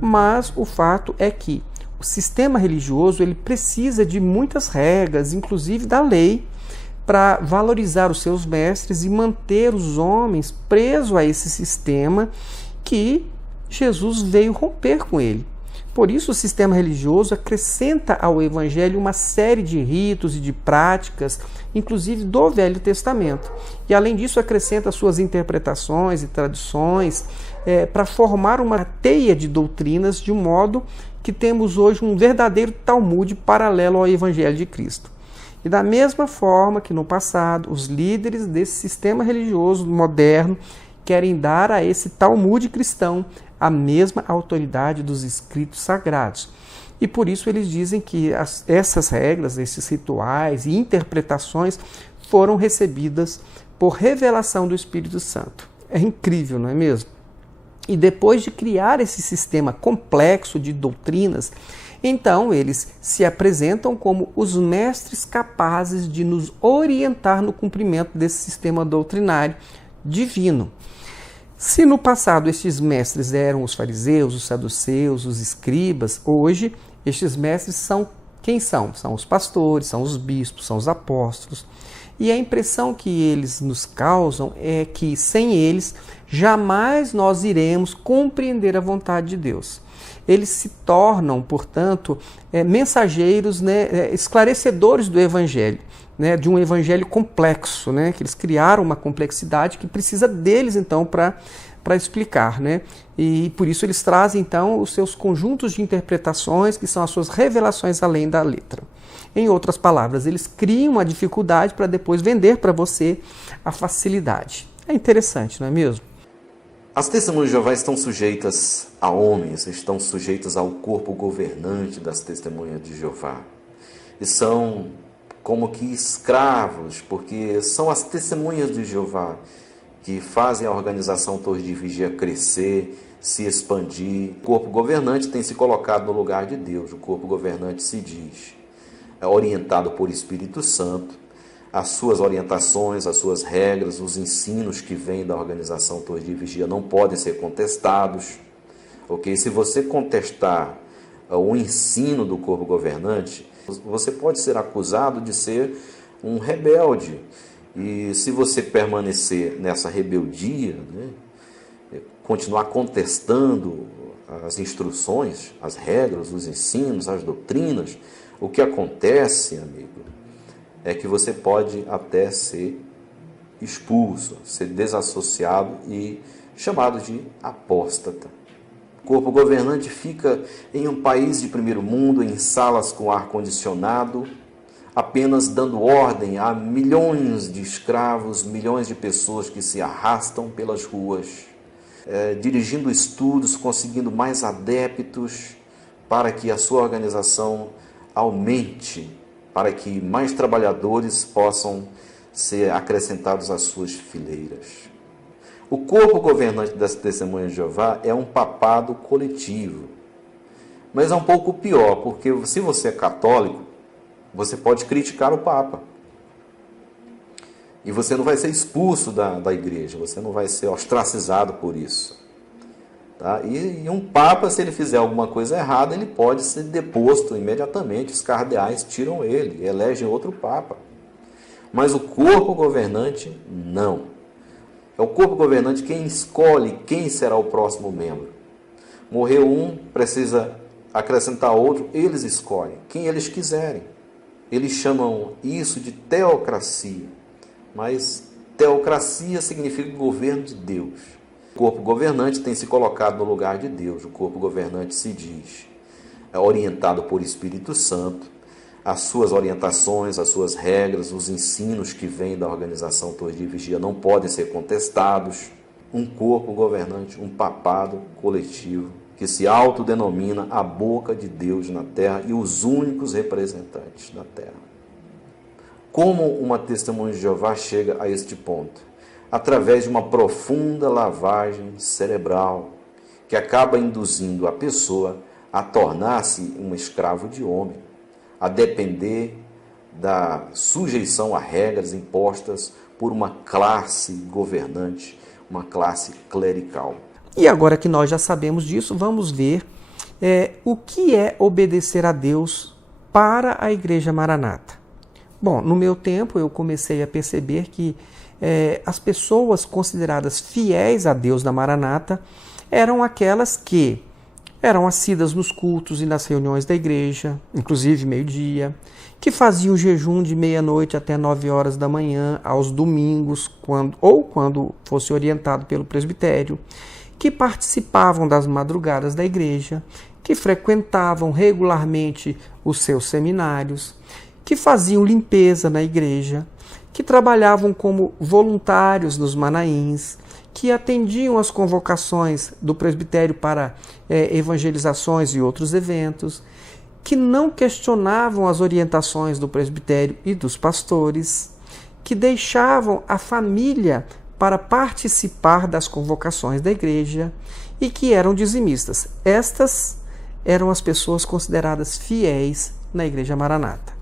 Mas o fato é que o sistema religioso ele precisa de muitas regras, inclusive da lei, para valorizar os seus mestres e manter os homens presos a esse sistema que Jesus veio romper com ele. Por isso, o sistema religioso acrescenta ao Evangelho uma série de ritos e de práticas, inclusive do Velho Testamento. E, além disso, acrescenta suas interpretações e tradições para formar uma teia de doutrinas, de modo que temos hoje um verdadeiro Talmud paralelo ao Evangelho de Cristo. E da mesma forma que no passado, os líderes desse sistema religioso moderno querem dar a esse Talmud cristão a mesma autoridade dos escritos sagrados. E por isso eles dizem que essas regras, esses rituais e interpretações foram recebidas por revelação do Espírito Santo. É incrível, não é mesmo? E depois de criar esse sistema complexo de doutrinas, então eles se apresentam como os mestres capazes de nos orientar no cumprimento desse sistema doutrinário divino. Se no passado estes mestres eram os fariseus, os saduceus, os escribas, hoje estes mestres são quem são? São os pastores, são os bispos, são os apóstolos. E a impressão que eles nos causam é que sem eles jamais nós iremos compreender a vontade de Deus. Eles se tornam, portanto, mensageiros, esclarecedores do Evangelho. De um evangelho complexo, que eles criaram uma complexidade que precisa deles, então, para explicar. E por isso eles trazem, então, os seus conjuntos de interpretações, que são as suas revelações além da letra. Em outras palavras, eles criam a dificuldade para depois vender para você a facilidade. É interessante, não é mesmo? As testemunhas de Jeová estão sujeitas a homens, estão sujeitas ao corpo governante das testemunhas de Jeová. E são como que escravos, porque são as testemunhas de Jeová que fazem a organização Torre de Vigia crescer, se expandir. O corpo governante tem se colocado no lugar de Deus. O corpo governante se diz, é orientado por Espírito Santo, as suas orientações, as suas regras, os ensinos que vêm da organização Torre de Vigia não podem ser contestados. Okay? Se você contestar o ensino do corpo governante, você pode ser acusado de ser um rebelde. E se você permanecer nessa rebeldia, continuar contestando as instruções, as regras, os ensinos, as doutrinas, o que acontece, amigo, é que você pode até ser expulso, ser desassociado e chamado de apóstata. O corpo governante fica em um país de primeiro mundo, em salas com ar-condicionado, apenas dando ordem a milhões de escravos, milhões de pessoas que se arrastam pelas ruas, dirigindo estudos, conseguindo mais adeptos para que a sua organização aumente, para que mais trabalhadores possam ser acrescentados às suas fileiras. O corpo governante das Testemunhas de Jeová é um papado coletivo, mas é um pouco pior, porque se você é católico, você pode criticar o Papa. E você não vai ser expulso da igreja, você não vai ser ostracizado por isso. Tá? E um Papa, se ele fizer alguma coisa errada, ele pode ser deposto imediatamente. Os cardeais tiram ele, elegem outro Papa. Mas o corpo governante, não. É o corpo governante quem escolhe quem será o próximo membro. Morreu um, precisa acrescentar outro, eles escolhem quem eles quiserem. Eles chamam isso de teocracia, mas teocracia significa governo de Deus. O corpo governante tem se colocado no lugar de Deus. O corpo governante se diz, é orientado por Espírito Santo, as suas orientações, as suas regras, os ensinos que vêm da organização Torre de Vigia não podem ser contestados. Um corpo governante, um papado coletivo, que se autodenomina a boca de Deus na terra e os únicos representantes da terra. Como uma testemunha de Jeová chega a este ponto? Através de uma profunda lavagem cerebral, que acaba induzindo a pessoa a tornar-se um escravo de homem, a depender da sujeição a regras impostas por uma classe governante, uma classe clerical. E agora que nós já sabemos disso, vamos ver O que é obedecer a Deus para a Igreja Maranata? Bom, no meu tempo eu comecei a perceber que as pessoas consideradas fiéis a Deus da Maranata eram aquelas que eram assíduas nos cultos e nas reuniões da igreja, inclusive meio-dia, que faziam jejum de meia-noite até 9 horas da manhã, aos domingos, quando fosse orientado pelo presbitério, que participavam das madrugadas da igreja, que frequentavam regularmente os seus seminários, que faziam limpeza na igreja, que trabalhavam como voluntários nos manaíns, que atendiam às convocações do presbitério para evangelizações e outros eventos, que não questionavam as orientações do presbitério e dos pastores, que deixavam a família para participar das convocações da igreja e que eram dizimistas. Estas eram as pessoas consideradas fiéis na Igreja Maranata.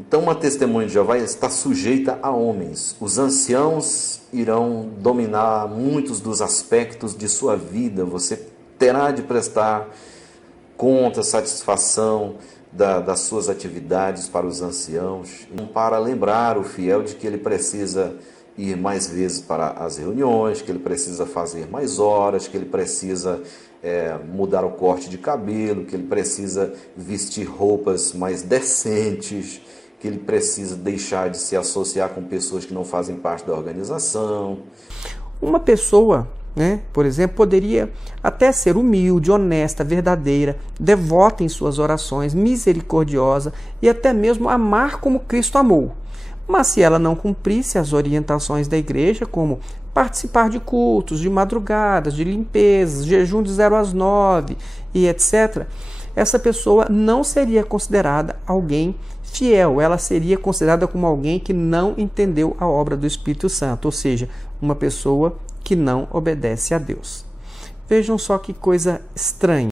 Então, uma testemunha de Jeová está sujeita a homens. Os anciãos irão dominar muitos dos aspectos de sua vida. Você terá de prestar conta, satisfação das suas atividades para os anciãos, para lembrar o fiel de que ele precisa ir mais vezes para as reuniões, que ele precisa fazer mais horas, que ele precisa mudar o corte de cabelo, que ele precisa vestir roupas mais decentes, que ele precisa deixar de se associar com pessoas que não fazem parte da organização. Uma pessoa, por exemplo, poderia até ser humilde, honesta, verdadeira, devota em suas orações, misericordiosa e até mesmo amar como Cristo amou. Mas se ela não cumprisse as orientações da igreja, como participar de cultos, de madrugadas, de limpezas, jejum de 0 às 9 e etc., essa pessoa não seria considerada alguém fiel, ela seria considerada como alguém que não entendeu a obra do Espírito Santo, ou seja, uma pessoa que não obedece a Deus. Vejam só que coisa estranha.